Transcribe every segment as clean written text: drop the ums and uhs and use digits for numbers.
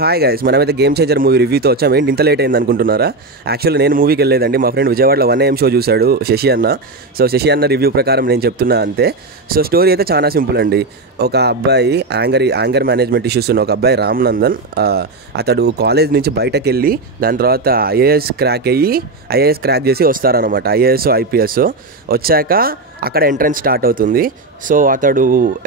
Hi guys, మనమైతే game changer movie రివ్యూతో వచ్చాము. ఏంటి ఇంత లేట్ అయింది అనుకుంటున్నారా? యాక్చువల్లీ నేను మూవీకి వెళ్ళలేదండి. మా ఫ్రెండ్ విజయవాడలో 1 AM షో చూశాడు, శశి అన్న. సో శశి అన్న రివ్యూ ప్రకారం నేను చెప్తున్నా అంతే. సో స్టోరీ అయితే చాలా సింపుల్ అండి. ఒక అబ్బాయి యాంగర్ మేనేజ్మెంట్ ఇష్యూస్ ఉన్న ఒక అబ్బాయి రామ్నందన్, అతడు కాలేజ్ నుంచి బయటకు వెళ్ళి దాని తర్వాత ఐఏఎస్ క్రాక్ చేసి వస్తారనమాట. ఐఏఎస్ ఐపీఎస్ వచ్చాక అక్కడ ఎంట్రన్స్ స్టార్ట్ అవుతుంది. సో అతడు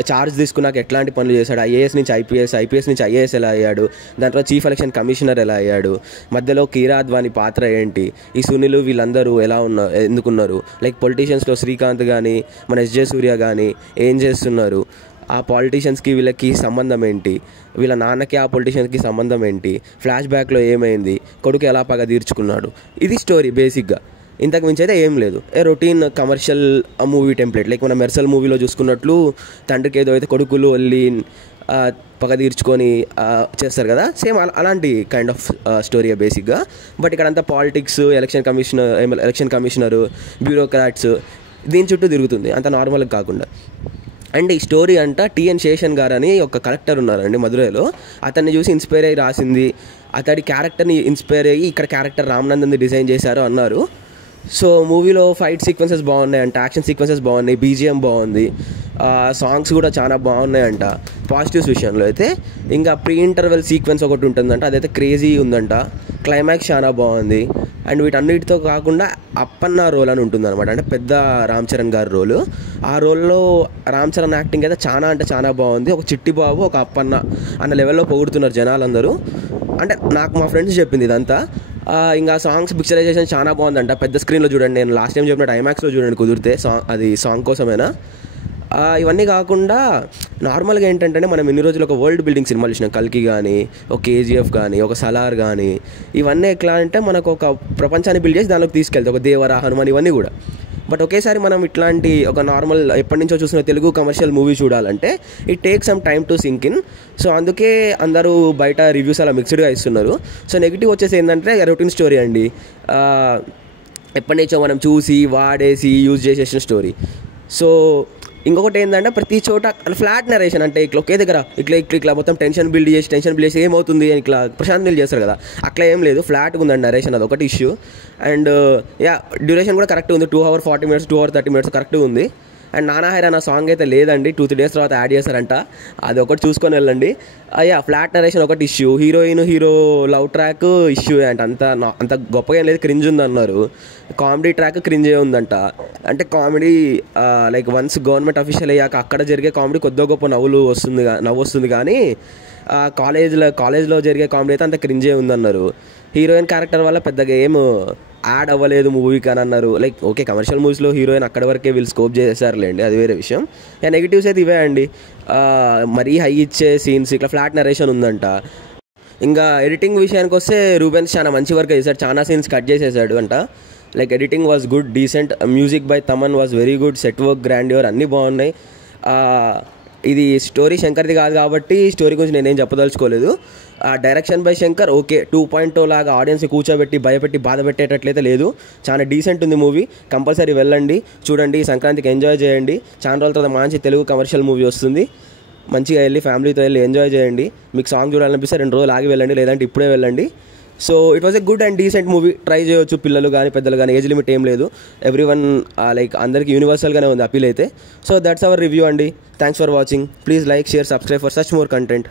ఛార్జ్ తీసుకున్నాక ఎట్లాంటి పనులు చేశాడు, ఐఏఎస్ నుంచి ఐపీఎస్ నుంచి ఐఏఎస్ ఎలా అయ్యాడు, దాంట్లో చీఫ్ ఎలక్షన్ కమిషనర్ ఎలా అయ్యాడు, మధ్యలో కీరా అద్వానీ పాత్ర ఏంటి, ఈ సునీల్ వీళ్ళందరూ ఎలా ఎందుకున్నారు, లైక్ పొలిటీషియన్స్లో శ్రీకాంత్ కానీ మన ఎస్జే సూర్య కానీ ఏం చేస్తున్నారు, ఆ పాలిటీషియన్స్కి వీళ్ళకి సంబంధం ఏంటి, వీళ్ళ నాన్నకి ఆ పొలిటీషియన్స్కి సంబంధం ఏంటి, ఫ్లాష్ బ్యాక్లో ఏమైంది, కొడుకు ఎలా పగ తీర్చుకున్నాడు, ఇది స్టోరీ బేసిక్గా. ఇంతకు మించి అయితే ఏం లేదు. Routine commercial movie template, like మన మెర్సల్ మూవీలో చూసుకున్నట్లు తండ్రికి ఏదో అయితే కొడుకులు వెళ్ళి పగ తీర్చుకొని చేస్తారు కదా, సేమ్ అలాంటి కైండ్ ఆఫ్ స్టోరీ బేసిక్గా. బట్ ఇక్కడ అంతా పాలిటిక్స్, ఎలక్షన్ కమిషనరు, బ్యూరోక్రాట్స్ దీని చుట్టూ తిరుగుతుంది, అంత నార్మల్గా కాకుండా. అండ్ ఈ స్టోరీ అంట టిఎన్ శేషన్ గారు అని ఒక కలెక్టర్ ఉన్నారండి మధురైలో, అతన్ని చూసి ఇన్స్పైర్ అయ్యి రాసింది. అతడి క్యారెక్టర్ని ఇన్స్పైర్ అయ్యి ఇక్కడ క్యారెక్టర్ రామ్నందన్ డిజైన్ చేశారు అన్నారు. సో మూవీలో ఫైట్ సీక్వెన్సెస్ బాగున్నాయంట, యాక్షన్ సీక్వెన్సెస్ బాగున్నాయి, బీజిఎం బాగుంది, సాంగ్స్ కూడా చాలా బాగున్నాయంట పాజిటివ్స్ విషయంలో అయితే. ఇంకా ప్రీ ఇంటర్వెల్ సీక్వెన్స్ ఒకటి ఉంటుందంట, అదైతే క్రేజీ ఉందంట. క్లైమాక్స్ చాలా బాగుంది. అండ్ వీటన్నిటితో కాకుండా అప్పన్న రోల్ అని ఉంటుందన్నమాట, అంటే పెద్ద రామ్ చరణ్ గారి రోలు. ఆ రోల్లో రామ్ చరణ్ యాక్టింగ్ అయితే చాలా అంటే చాలా బాగుంది. ఒక చిట్టి బాబు, ఒక అప్పన్న అన్న లెవెల్లో పొగుడుతున్నారు జనాలందరూ. అంటే నాకు మా ఫ్రెండ్స్ చెప్పింది ఇదంతా. ఇంకా సాంగ్స్ పిక్చరైజేషన్ చాలా బాగుందంట. పెద్ద స్క్రీన్లో చూడండి, నేను లాస్ట్ టైం చెప్పినట్టు ఐమాక్స్లో చూడండి కుదిరితే, సాంగ్ కోసమైనా. ఇవన్నీ కాకుండా నార్మల్గా ఏంటంటే మనం ఇన్ని రోజులు ఒక వరల్డ్ బిల్డింగ్ సినిమాలు చూసినాం, కల్కి కానీ, ఒక కేజీఎఫ్ కానీ, ఒక సలార్ కానీ. ఇవన్నీ ఎట్లా అంటే మనకు ఒక ప్రపంచాన్ని బిల్డ్ చేసి దానిలోకి తీసుకెళ్తాయి, ఒక దేవరా, హనుమాన్, ఇవన్నీ కూడా. బట్ ఒకేసారి మనం ఇట్లాంటి ఒక నార్మల్ ఎప్పటి నుంచో చూసిన తెలుగు కమర్షియల్ మూవీ చూడాలంటే it take some time to sync in. So అందుకే అందరూ బయట రివ్యూస్ అలా మిక్స్డ్గా ఇస్తున్నారు. సో నెగిటివ్ వచ్చేసి ఏంటంటే రొటీన్ స్టోరీ అండి, ఎప్పటి నుంచో మనం చూసి వాడేసి యూజ్ చేసేసిన స్టోరీ. సో ఇంకొకటి ఏంటంటే ప్రతి చోట ఫ్లాట్ నరేషన్, అంటే ఇట్లా ఒకే దగ్గర ఇట్లా మొత్తం టెన్షన్ బిల్డ్ చేసి ఏమవుతుంది అని ఇట్లా ప్రశాంత్ నీళ్ళు చేస్తారు కదా, అట్లా ఏం లేదు, ఫ్లాట్గా ఉందండి నరేషన్, అది ఒకటి ఇష్యూ. అండ్ డ్యూరేషన్ కూడా కరెక్ట్ ఉంది, 2 hours 40 minutes 2 hours 30 minutes కరెక్ట్గా ఉంది. అండ్ నానా హైరానా సాంగ్ అయితే లేదండి, 2-3 days తర్వాత యాడ్ చేశారంట, అది ఒకటి చూసుకొని వెళ్ళండి. ఫ్లాట్ నరేషన్ ఒకటి issue, hero love track issue అంటే అంత గొప్పగా ఏం లేదు, క్రింజ్ ఉందన్నారు. కామెడీ ట్రాక్ క్రింజే ఉందంట. అంటే comedy like once government official అయ్యాక అక్కడ జరిగే కామెడీ కొద్దిగా గొప్ప నవ్వు వస్తుంది కానీ కాలేజ్లో జరిగే కామెడీ అయితే అంత క్రింజే ఉందన్నారు. హీరోయిన్ క్యారెక్టర్ వల్ల పెద్దగా ఏం యాడ్ అవ్వలేదు మూవీకి అని అన్నారు. లైక్ ఓకే, కమర్షియల్ మూవీస్లో హీరోయిన్ అక్కడి వరకే వీళ్ళు స్కోప్ చేశారులేండి, అది వేరే విషయం. నెగిటివ్స్ అయితే ఇవే అండి, మరీ హై ఇచ్చే సీన్స్, ఇట్లా ఫ్లాట్ నరేషన్ ఉందంట. ఇంకా ఎడిటింగ్ విషయానికి వస్తే రూబెన్స్ చాలా మంచి వర్క్ చేశాడు, చాలా సీన్స్ కట్ చేసేసాడు అంట. Like editing was good, decent. Music by Thaman was very good, set work, grandeur అన్నీ బాగున్నాయి. ఇది స్టోరీ శంకర్ది కాదు కాబట్టి స్టోరీ గురించి నేనేం చెప్పదలుచుకోలేదు. డైరెక్షన్ బై శంకర్ ఓకే, 2.0 లాగా ఆడియన్స్ని కూర్చోబెట్టి భయపెట్టి బాధ పెట్టేటట్లయితే లేదు, చాలా డీసెంట్ ఉంది మూవీ. కంపల్సరీ వెళ్ళండి, చూడండి, సంక్రాంతికి ఎంజాయ్ చేయండి. చాలా రోజుల తర్వాత మంచి తెలుగు కమర్షియల్ మూవీ వస్తుంది, మంచిగా వెళ్ళి ఫ్యామిలీతో వెళ్ళి ఎంజాయ్ చేయండి. మీకు సాంగ్ చూడాలనిపిస్తే 2 రోజులు ఆగి వెళ్ళండి, లేదంటే ఇప్పుడే వెళ్ళండి. So it was a good and decent movie, try చేయొచ్చు, పిల్లలు కానీ పెద్దలు కానీ, ఏజ్ లిమిట్ ఏం లేదు, ఎవ్రీవన్ లైక్ అందరికీ యూనివర్సల్గానే ఉంది అపీల్ అయితే. సో దట్స్ అవర్ రివ్యూ అండి. Thanks for watching. Please like, share, subscribe for such more content.